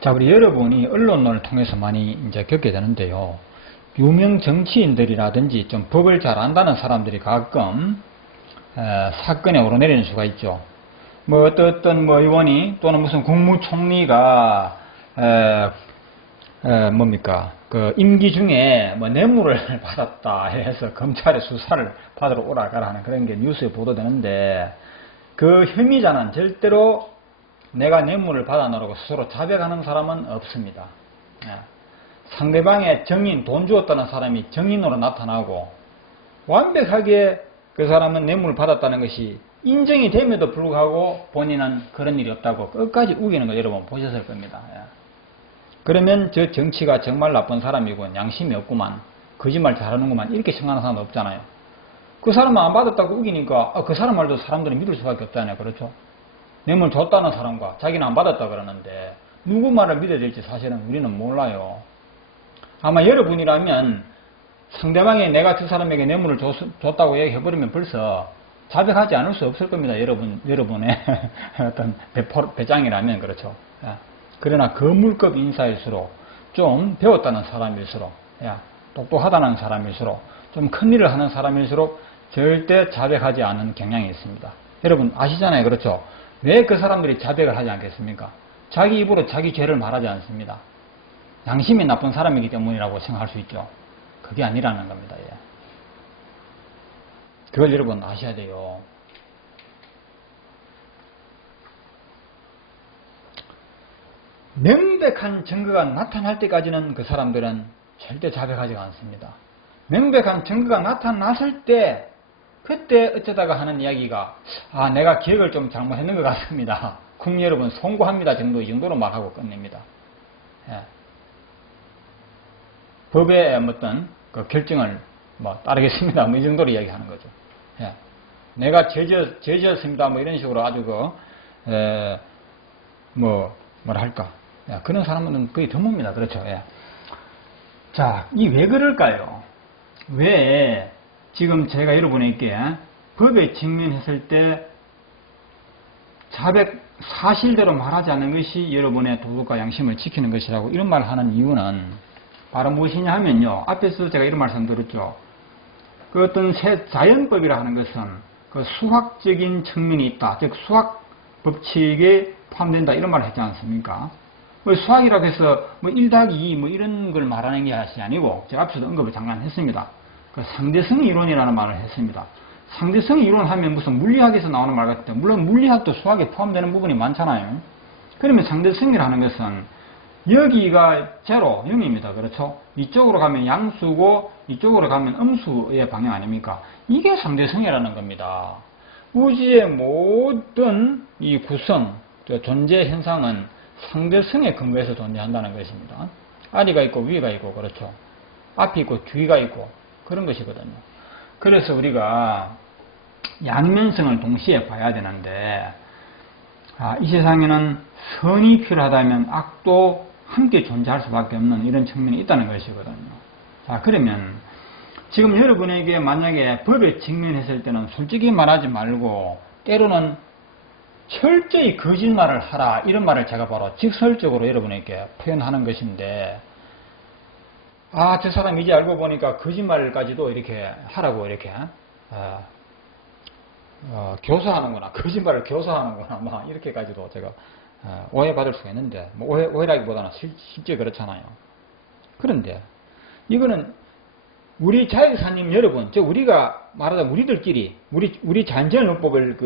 자, 우리 여러분이 언론을 통해서 많이 이제 겪게 되는데요. 유명 정치인들이라든지 좀 법을 잘 안다는 사람들이 가끔 사건에 오르내리는 수가 있죠. 뭐 어떤 뭐 의원이 또는 무슨 국무총리가 뭡니까 그 임기 중에 뭐 뇌물을 받았다 해서 검찰에 수사를 받으러 오라가라 하는 그런 게 뉴스에 보도되는데, 그 혐의자는 절대로 내가 뇌물을 받아놓으라고 스스로 자백하는 사람은 없습니다. 상대방의 정인, 돈 주었다는 사람이 정인으로 나타나고 완벽하게 그 사람은 뇌물을 받았다는 것이 인정이 됨에도 불구하고 본인은 그런 일이 없다고 끝까지 우기는 거 여러분 보셨을 겁니다. 그러면 저 정치가 정말 나쁜 사람이고 양심이 없구만, 거짓말 잘하는구만, 이렇게 생각하는 사람은 없잖아요. 그 사람은 안 받았다고 우기니까 그 사람 말도 사람들이 믿을 수밖에 없잖아요. 그렇죠? 뇌물 줬다는 사람과 자기는 안 받았다 그러는데 누구 말을 믿어야 될지 사실은 우리는 몰라요. 아마 여러분이라면 상대방이 내가 저 사람에게 뇌물을 줬다고 얘기해버리면 벌써 자백하지 않을 수 없을 겁니다. 여러분의 어떤 배짱이라면. 그렇죠. 그러나 거물급 인사일수록, 좀 배웠다는 사람일수록, 똑똑하다는 사람일수록, 좀 큰일을 하는 사람일수록 절대 자백하지 않는 경향이 있습니다. 여러분 아시잖아요. 그렇죠? 왜 그 사람들이 자백을 하지 않겠습니까? 자기 입으로 자기 죄를 말하지 않습니다. 양심이 나쁜 사람이기 때문이라고 생각할 수 있죠. 그게 아니라는 겁니다. 그걸 여러분 아셔야 돼요. 명백한 증거가 나타날 때까지는 그 사람들은 절대 자백하지 않습니다. 명백한 증거가 나타났을 때, 그때 어쩌다가 하는 이야기가 내가 기억을 좀 잘못했는 것 같습니다, 국민 여러분 송구합니다 이 정도로 말하고 끝냅니다. 법의 어떤 그 결정을 따르겠습니다 이 정도로 이야기하는 거죠. 내가 죄지었습니다 이런 식으로 아주 뭐랄까 그런 사람은 거의 드뭅니다. 그렇죠. 자, 이 왜 그럴까요? 왜 지금 제가 여러분에게 법에 직면했을 때 자백 사실대로 말하지 않는 것이 여러분의 도덕과 양심을 지키는 것이라고 이런 말을 하는 이유는 바로 무엇이냐 하면요, 앞에서 제가 이런 말씀 드렸죠. 그 어떤 자연법이라 하는 것은 그 수학적인 측면이 있다, 즉 수학 법칙에 포함된다, 이런 말을 했지 않습니까? 수학이라고 해서 1 더하기 2 이런 걸 말하는 게 아니고, 제가 앞서도 언급을 잠깐 했습니다. 그 상대성 이론이라는 말을 했습니다. 상대성 이론 하면 무슨 물리학에서 나오는 말 같은데, 물론 물리학도 수학에 포함되는 부분이 많잖아요. 그러면 상대성이라는 것은 여기가 제로, 0입니다. 그렇죠? 이쪽으로 가면 양수고 이쪽으로 가면 음수의 방향 아닙니까? 이게 상대성이라는 겁니다. 우주의 모든 이 구성, 존재 현상은 상대성에 근거해서 존재한다는 것입니다. 아래가 있고 위가 있고, 그렇죠? 앞이 있고 뒤가 있고 그런 것이거든요. 그래서 우리가 양면성을 동시에 봐야 되는데, 이 세상에는 선이 필요하다면 악도 함께 존재할 수밖에 없는 이런 측면이 있다는 것이거든요. 자, 그러면 지금 여러분에게 만약에 법에 직면했을 때는 솔직히 말하지 말고 때로는 철저히 거짓말을 하라, 이런 말을 제가 바로 직설적으로 여러분에게 표현하는 것인데, 저 사람 이제 알고 보니까 거짓말까지도 이렇게 하라고 이렇게 교사하는구나, 거짓말을 교사하는구나, 이렇게까지도 제가 오해받을 수가 있는데, 오해라기보다는 실제 그렇잖아요. 그런데 이거는 우리 자연사님 여러분, 우리가 말하자면 우리 자연재해론법을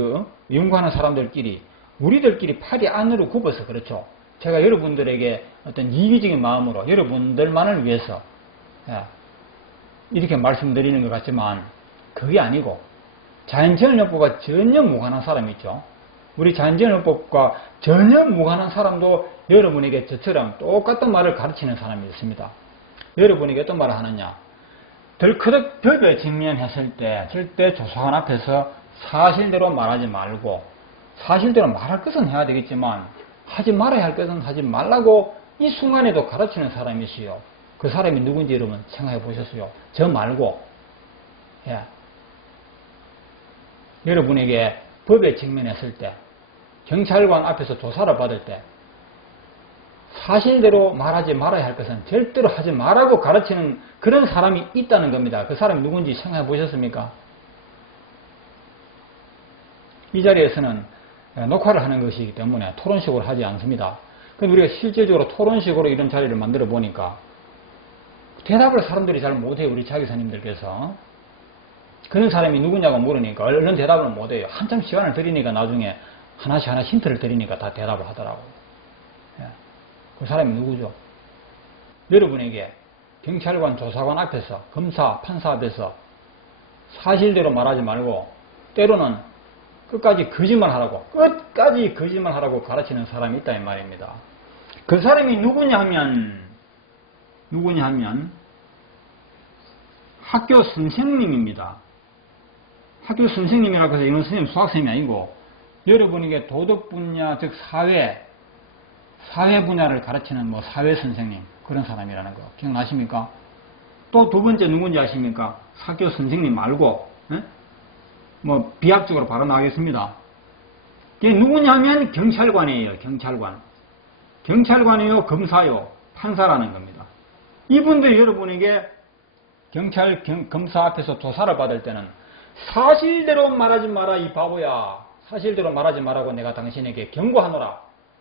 연구하는 사람들끼리, 우리들끼리 팔이 안으로 굽어서, 그렇죠? 제가 여러분들에게 어떤 이기적인 마음으로 여러분들만을 위해서 이렇게 말씀드리는 것 같지만 그게 아니고, 자연재해론법과 전혀 무관한 사람이 있죠. 우리 자연재해론법과 전혀 무관한 사람도 여러분에게 저처럼 똑같은 말을 가르치는 사람이 있습니다. 여러분에게 어떤 말을 하느냐, 덜커덕 법에 직면했을 때 절대 조사관 앞에서 사실대로 말하지 말고, 사실대로 말할 것은 해야 되겠지만 하지 말아야 할 것은 하지 말라고 이 순간에도 가르치는 사람이시요. 그 사람이 누군지 여러분 생각해 보셨어요? 저 말고. 여러분에게 법에 직면했을 때, 경찰관 앞에서 조사를 받을 때 사실대로 말하지 말아야 할 것은 절대로 하지 말라고 가르치는 그런 사람이 있다는 겁니다. 그 사람이 누군지 생각해 보셨습니까? 이 자리에서는 녹화를 하는 것이기 때문에 토론식으로 하지 않습니다. 근데 우리가 실제적으로 토론식으로 이런 자리를 만들어 보니까 대답을 사람들이 잘 못해요. 우리 자기사님들께서. 그런 사람이 누구냐고 물으니까 얼른 대답을 못해요. 한참 시간을 들이니까 나중에 하나씩 힌트를 드리니까 다 대답을 하더라고요. 그 사람이 누구죠? 여러분에게 경찰관, 조사관 앞에서, 검사, 판사 앞에서 사실대로 말하지 말고 때로는 끝까지 거짓말하라고 가르치는 사람이 있다 이 말입니다. 그 사람이 누구냐 하면 학교 선생님입니다. 학교 선생님이라고 해서 이런 선생님 수학선생님이 아니고 여러분에게 도덕 분야, 즉 사회 분야를 가르치는 사회 선생님 그런 사람이라는 거 기억나십니까? 또 두 번째 누군지 아십니까? 학교 선생님 말고 비약적으로 바로 나가겠습니다. 이게 누구냐면 경찰관이에요. 경찰관이요, 검사요, 판사라는 겁니다. 이분들 여러분에게 검사 앞에서 조사를 받을 때는 사실대로 말하지 마라 이 바보야. 사실대로 말하지 말라고 내가 당신에게 경고하노라.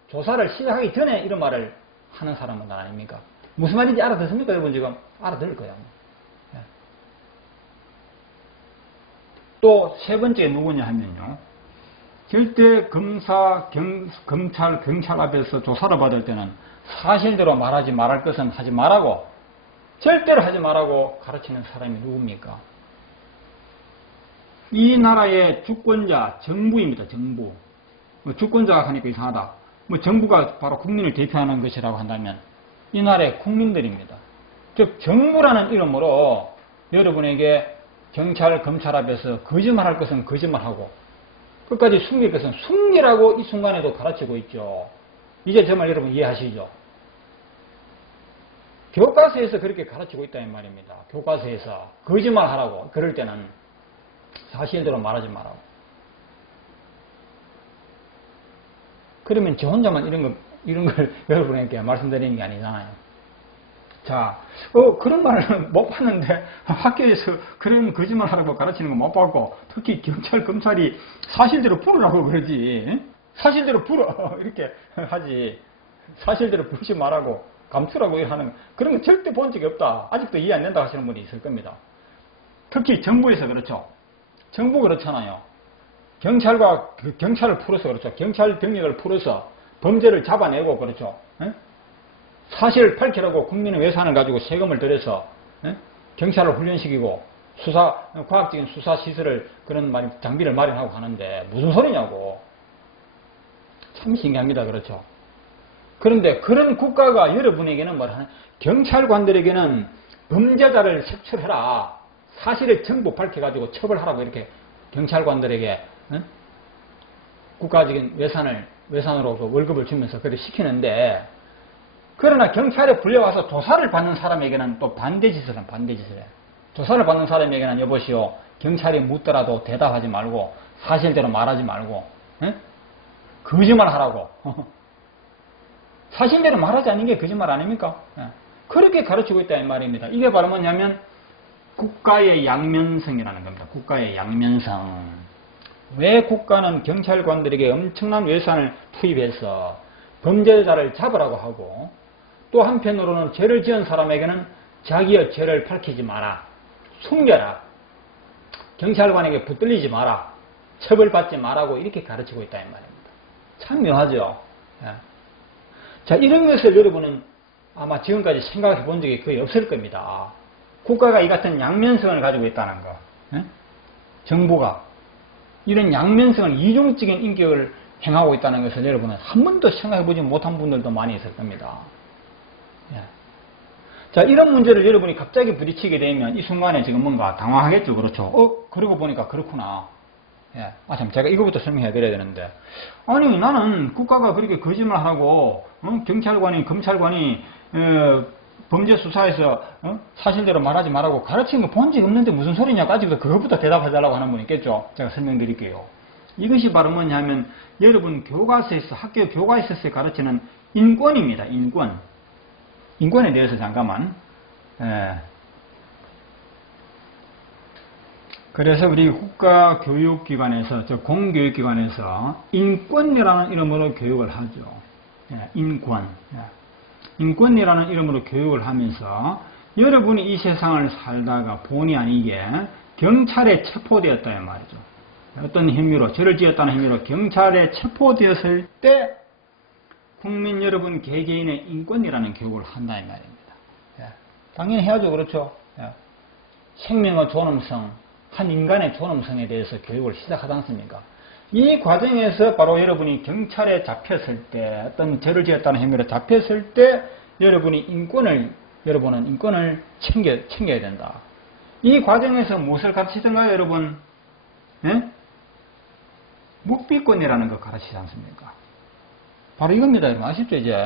조사를 시작하기 전에 이런 말을 하는 사람은 아닙니까? 무슨 말인지 알아듣습니까? 여러분 지금 알아들을 거야. 또 세 번째 누구냐 하면요. 절대 검찰, 경찰 앞에서 조사를 받을 때는 사실대로 말하지 말할 것은 하지 말라고, 절대로 하지 말라고 가르치는 사람이 누굽니까? 이 나라의 주권자, 정부입니다. 정부. 주권자가 하니까 이상하다. 정부가 바로 국민을 대표하는 것이라고 한다면 이 나라의 국민들입니다. 즉 정부라는 이름으로 여러분에게 경찰, 검찰 앞에서 거짓말할 것은 거짓말하고 끝까지 숨길 것은 숨기라고 이 순간에도 가르치고 있죠. 이제 정말 여러분 이해하시죠? 교과서에서 그렇게 가르치고 있다는 말입니다. 교과서에서 거짓말하라고. 그럴 때는 사실대로 말하지 말라고. 그러면 저 혼자만 이런 걸 여러분에게 말씀드리는 게 아니잖아요. 자, 그런 말을 못 봤는데 학교에서 그런 거짓말하라고 가르치는 거 못 봤고, 특히 경찰, 검찰이 사실대로 풀으라고 그러지. 사실대로 풀어 이렇게 하지. 사실대로 풀지 말라고 감추라고 하는 그런 거 절대 본 적이 없다. 아직도 이해 안 된다 하시는 분이 있을 겁니다. 특히 정부에서 그렇죠. 정부 그렇잖아요. 경찰을 풀어서 그렇죠. 경찰 병력을 풀어서 범죄를 잡아내고 그렇죠. 사실을 밝히라고 국민의 예산을 가지고 세금을 들여서 경찰을 훈련시키고 과학적인 수사 시설을 그런 장비를 마련하고 하는데 무슨 소리냐고. 참 신기합니다. 그렇죠. 그런데 그런 국가가 여러분에게는 뭐라 경찰관들에게는 범죄자를 색출해라. 사실을 전부 밝혀가지고 처벌하라고 이렇게 경찰관들에게 국가적인 외산으로 월급을 주면서 그렇게 시키는데, 그러나 경찰에 불려와서 조사를 받는 사람에게는 또 반대짓을 해. 조사를 받는 사람에게는 여보시오, 경찰이 묻더라도 대답하지 말고 사실대로 말하지 말고 거짓말 하라고. 사실대로 말하지 않는 게 거짓말 아닙니까? 그렇게 가르치고 있다 이 말입니다. 이게 바로 뭐냐면 국가의 양면성이라는 겁니다. 국가의 양면성. 왜 국가는 경찰관들에게 엄청난 예산을 투입해서 범죄자를 잡으라고 하고, 또 한편으로는 죄를 지은 사람에게는 자기의 죄를 밝히지 마라, 숨겨라, 경찰관에게 붙들리지 마라, 처벌받지 마라고 이렇게 가르치고 있다 이 말입니다. 참 묘하죠. 자, 이런 것을 여러분은 아마 지금까지 생각해 본 적이 거의 없을 겁니다. 국가가 이 같은 양면성을 가지고 있다는 거. 정부가 이런 양면성을, 이중적인 인격을 행하고 있다는 것을 여러분은 한 번도 생각해 보지 못한 분들도 많이 있을 겁니다. 자, 이런 문제를 여러분이 갑자기 부딪히게 되면 이 순간에 지금 뭔가 당황하겠죠. 그렇죠. 그러고 보니까 그렇구나. 참, 제가 이거부터 설명해 드려야 되는데, 아니, 나는 국가가 그렇게 거짓말하고, 경찰관이, 검찰관이, 범죄 수사에서, 사실대로 말하지 말라고 가르치는 거 본 적이 없는데 무슨 소리냐고 아직도 그것부터 대답해 달라고 하는 분이 있겠죠. 제가 설명드릴게요. 이것이 바로 뭐냐면 여러분 교과서에서 학교 교과서에서 가르치는 인권입니다. 인권에 대해서 잠깐만. 그래서 우리 국가교육기관에서 공교육기관에서 인권이라는 이름으로 교육을 하죠. 인권이라는 이름으로 교육을 하면서 여러분이 이 세상을 살다가 본의 아니게 경찰에 체포되었다 말이죠. 어떤 혐의로, 죄를 지었다는 혐의로 경찰에 체포되었을 때 국민 여러분 개개인의 인권이라는 교육을 한다 이 말입니다. 당연히 해야죠. 그렇죠. 생명의 존엄성, 한 인간의 존엄성에 대해서 교육을 시작하지 않습니까? 이 과정에서 바로 여러분이 경찰에 잡혔을 때, 어떤 죄를 지었다는 혐의로 잡혔을 때 여러분은 인권을 챙겨야 된다. 이 과정에서 무엇을 가르치던가요, 여러분? 묵비권이라는 거 가르치지 않습니까? 바로 이겁니다, 여러분. 아시죠, 이제?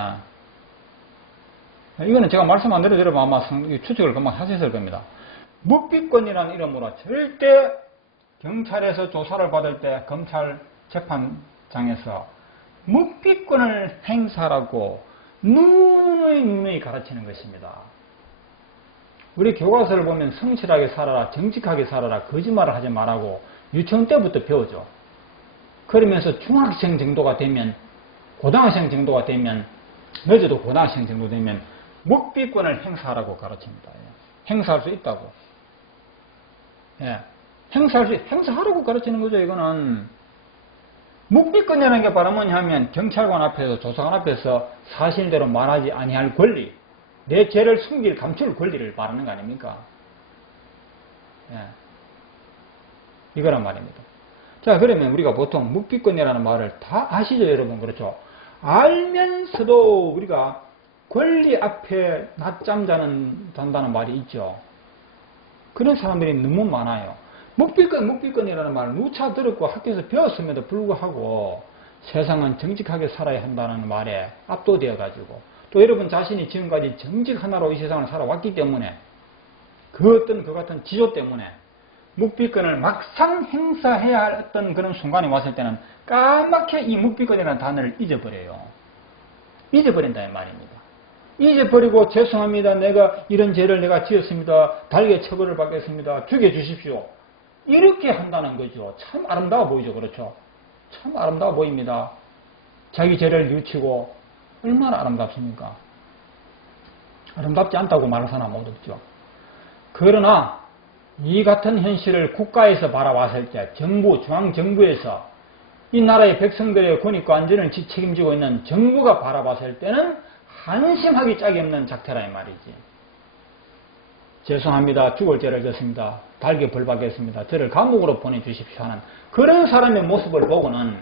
이거는 제가 말씀 안 드려도 여러분 아마 추측을 금방 하셨을 겁니다. 묵비권이라는 이름으로 절대 경찰에서 조사를 받을 때 검찰 재판장에서 묵비권을 행사하라고 누누이 가르치는 것입니다. 우리 교과서를 보면 성실하게 살아라, 정직하게 살아라, 거짓말을 하지 말라고 유치원 때부터 배우죠. 그러면서 중학생 정도가 되면, 고등학생 정도가 되면, 늦어도 고등학생 정도 되면 묵비권을 행사하라고 가르칩니다. 행사할 수 있다고. 행사하라고 가르치는 거죠, 이거는. 묵비권이라는 게 바로 뭐냐면, 경찰관 앞에서, 조사관 앞에서 사실대로 말하지 아니할 권리, 내 죄를 숨길, 감출 권리를 말하는 거 아닙니까? 이거란 말입니다. 자, 그러면 우리가 보통 묵비권이라는 말을 다 아시죠, 여러분? 그렇죠? 알면서도 우리가 권리 앞에 낮잠 잔다는 말이 있죠. 그런 사람들이 너무 많아요. 묵비권이라는 말을 누차 들었고 학교에서 배웠음에도 불구하고 세상은 정직하게 살아야 한다는 말에 압도되어 가지고, 또 여러분 자신이 지금까지 정직 하나로 이 세상을 살아왔기 때문에, 그 같은 지조 때문에 묵비권을 막상 행사해야 할 어떤 그런 순간이 왔을 때는 까맣게 이 묵비권이라는 단어를 잊어버려요. 잊어버린다 이 말입니다. 잊어버리고 죄송합니다. 내가 이런 죄를 내가 지었습니다. 달게 처벌을 받겠습니다. 죽여주십시오. 이렇게 한다는 거죠. 참 아름다워 보이죠. 그렇죠? 참 아름다워 보입니다. 자기 죄를 뉘우치고 얼마나 아름답습니까? 아름답지 않다고 말할 사람 못 없죠. 그러나 이 같은 현실을 국가에서 바라봤을 때, 중앙정부에서 이 나라의 백성들의 권익과 안전을 책임지고 있는 정부가 바라봤을 때는 한심하기 짝이 없는 작태라 이 말이지. 죄송합니다. 죽을 죄를 졌습니다. 달게 벌 받겠습니다. 저를 감옥으로 보내주십시오 하는 그런 사람의 모습을 보고는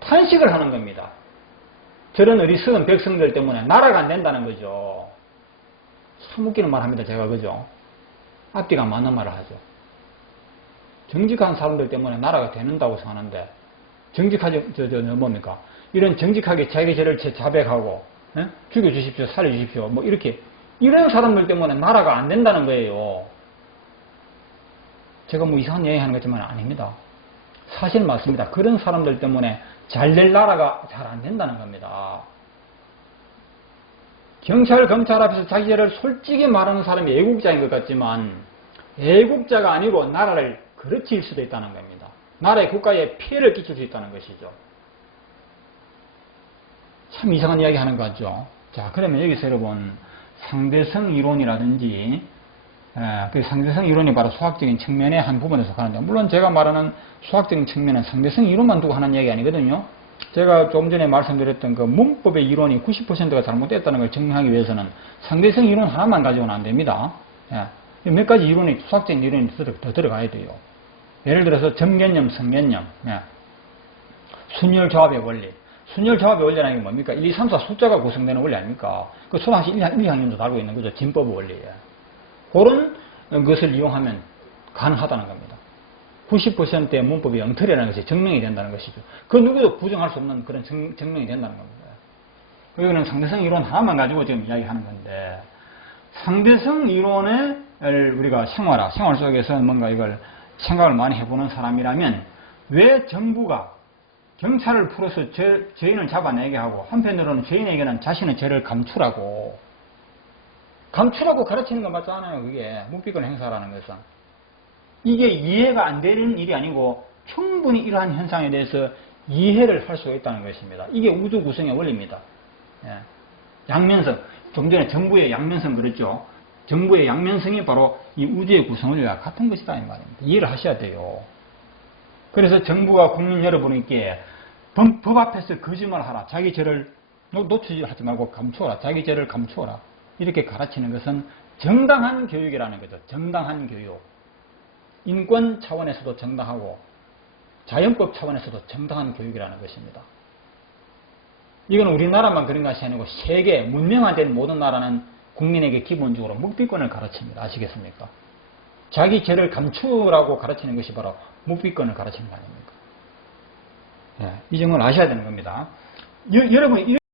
탄식을 하는 겁니다. 저런 어리석은 백성들 때문에 나라가 안 된다는 거죠. 참 웃기는 말 합니다. 제가 그죠? 앞뒤가 맞는 말을 하죠. 정직한 사람들 때문에 나라가 되는다고 생각하는데, 정직하지, 뭡니까? 이런 정직하게 자기 죄를 자백하고, 죽여주십시오, 살려주십시오, 뭐 이렇게, 이런 사람들 때문에 나라가 안 된다는 거예요. 제가 뭐 이상한 얘기 하는 거지만 아닙니다. 사실 맞습니다. 그런 사람들 때문에 잘 될 나라가 잘 안 된다는 겁니다. 경찰, 검찰 앞에서 자기 죄를 솔직히 말하는 사람이 애국자인 것 같지만 애국자가 아니고 나라를 그르칠 수도 있다는 겁니다. 나라의 국가에 피해를 끼칠 수 있다는 것이죠. 참 이상한 이야기 하는 것 같죠. 자, 그러면 여기서 여러분 상대성 이론이라든지 그 상대성 이론이 바로 수학적인 측면의 한 부분에 속하는데, 물론 제가 말하는 수학적인 측면은 상대성 이론만 두고 하는 이야기 아니거든요. 제가 좀 전에 말씀드렸던 그 문법의 이론이 90%가 잘못됐다는 걸 증명하기 위해서는 상대성 이론 하나만 가지고는 안 됩니다. 몇 가지 이론이, 수학적인 이론이 더 들어가야 돼요. 예를 들어서 점개념, 성개념, 순열조합의 원리. 순열조합의 원리라는 게 뭡니까? 1, 2, 3, 4 숫자가 구성되는 원리 아닙니까? 그 초등학생 1학년도 다루고 있는 거죠. 진법 원리에. 그런 것을 이용하면 가능하다는 겁니다. 90%의 문법이 엉터리라는 것이 증명이 된다는 것이죠. 그 누구도 부정할 수 없는 그런 증명이 된다는 겁니다. 이거는 상대성 이론 하나만 가지고 지금 이야기하는 건데, 상대성 이론을 우리가 생활 속에서 뭔가 이걸 생각을 많이 해보는 사람이라면 왜 정부가 경찰을 풀어서 죄인을 잡아내게 하고 한편으로는 죄인에게는 자신의 죄를 감추라고 가르치는 거 맞지 않아요? 그게 묵비권 행사라는 것은. 이게 이해가 안 되는 일이 아니고 충분히 이러한 현상에 대해서 이해를 할 수가 있다는 것입니다. 이게 우주 구성의 원리입니다. 예. 양면성, 좀 전에 정부의 양면성 그랬죠. 정부의 양면성이 바로 이 우주의 구성원리와 같은 것이다 이 말입니다. 이해를 하셔야 돼요. 그래서 정부가 국민 여러분에게 법 앞에서 거짓말하라. 자기 죄를 노출하지 말고 감추어라. 자기 죄를 감추어라. 이렇게 가르치는 것은 정당한 교육이라는 거죠. 정당한 교육. 인권 차원에서도 정당하고 자연법 차원에서도 정당한 교육이라는 것입니다. 이건 우리나라만 그런 것이 아니고 세계 문명화된 모든 나라는 국민에게 기본적으로 묵비권을 가르칩니다. 아시겠습니까? 자기 죄를 감추라고 가르치는 것이 바로 묵비권을 가르치는 거 아닙니까? 이 점을 아셔야 되는 겁니다. 여러분